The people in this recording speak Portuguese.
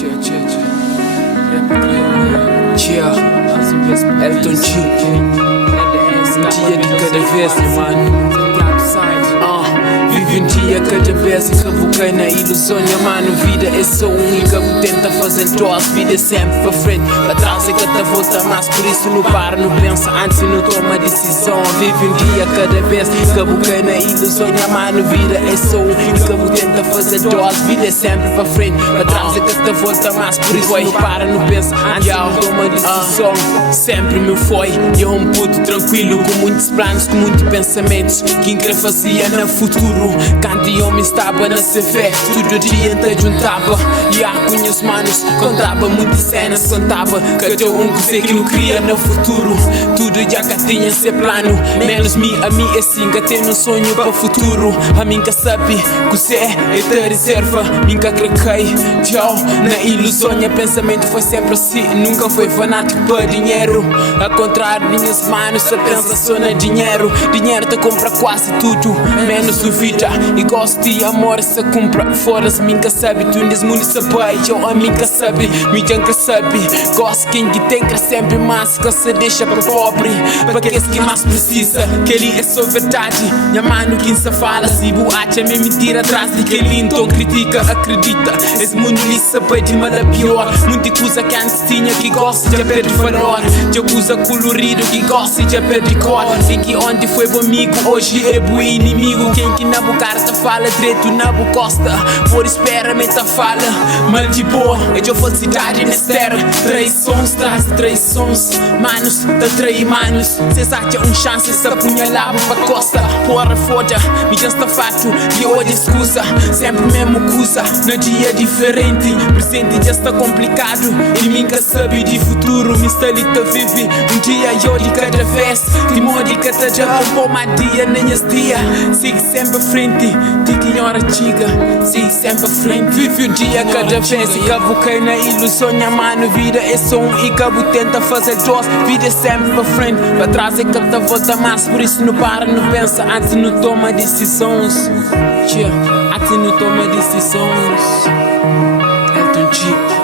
Elton G. Um dia de cada vez, mano. Vive um dia cada vez e cabuquei na ilusão, mano. Vida é só única, tenta fazer dose. Vida é sempre pra frente, pra trás é cada volta mais. Por isso não para, não pensa antes e não toma decisão. Vive um dia cada vez, cabuquei na ilusão, mano. Vida é só única, tenta fazer dose. Vida é sempre pra frente, pra trás é cada volta mais. Por isso não para, não pensa antes e não toma decisão. Sempre me foi, eu um puto tranquilo, com muitos planos, com muitos pensamentos que queria fazia no futuro. Quando eu me estava na CV, todo dia te juntava. Com os manos, contava muitas cenas, contava cada um que que eu queria no futuro. Tudo já que tinha esse plano, menos a mim assim que tenho um sonho para o futuro. A mim que sabe que você é da reserva, mim que crequei, tchau, na ilusão. Meu pensamento foi sempre assim, nunca foi fanático para dinheiro. Ao contrário, minhas manos só pensa só no dinheiro. Dinheiro te compra quase tudo, menos o vida. E gosto de amor, se compra fora. Se minha sabe, tu nesse mundo sabe. Eu a minha sabe, minha que sabe. Gosto quem que tem que sempre mais. Que se deixa para pobre, para que que mais precisa. Que ele é só verdade. Minha mano quem se fala, se boate, me mentira atrás de que ele então critica, acredita. Esse mundo lhe sabe de mal a pior. Muita coisa que antes tinha que gosta de perder valor. De coisa colorido que gosta de perder cor. E que onde foi bom amigo, hoje é bom inimigo. Quem que na boca carta fala direito na boca costa. Por espera me ta fala mal de boa. É de falsidade nessa terra. Traições traz traições. Manos da trai manos. Cê sabe um chance se apunhalava pra costa. Porra foda, me já está fato. E hoje excusa, sempre mesmo coisa. No dia diferente, presente já está complicado. E nunca sabe de futuro. Me está ali que vive um dia e hoje cada vez. De modo que tá já roubou uma dia nem esse dia. Sigue sempre à frente. Diga hora chiga, sigue sempre à frente. Vive um dia cada vez e cabuquei na ilusão, mano. Vida é só e cabo tenta fazer doce. Vida é sempre pra frente, pra trás é cada volta mais. Por isso não para, não pensa antes não toma decisões. Antes não toma decisões. Elton G.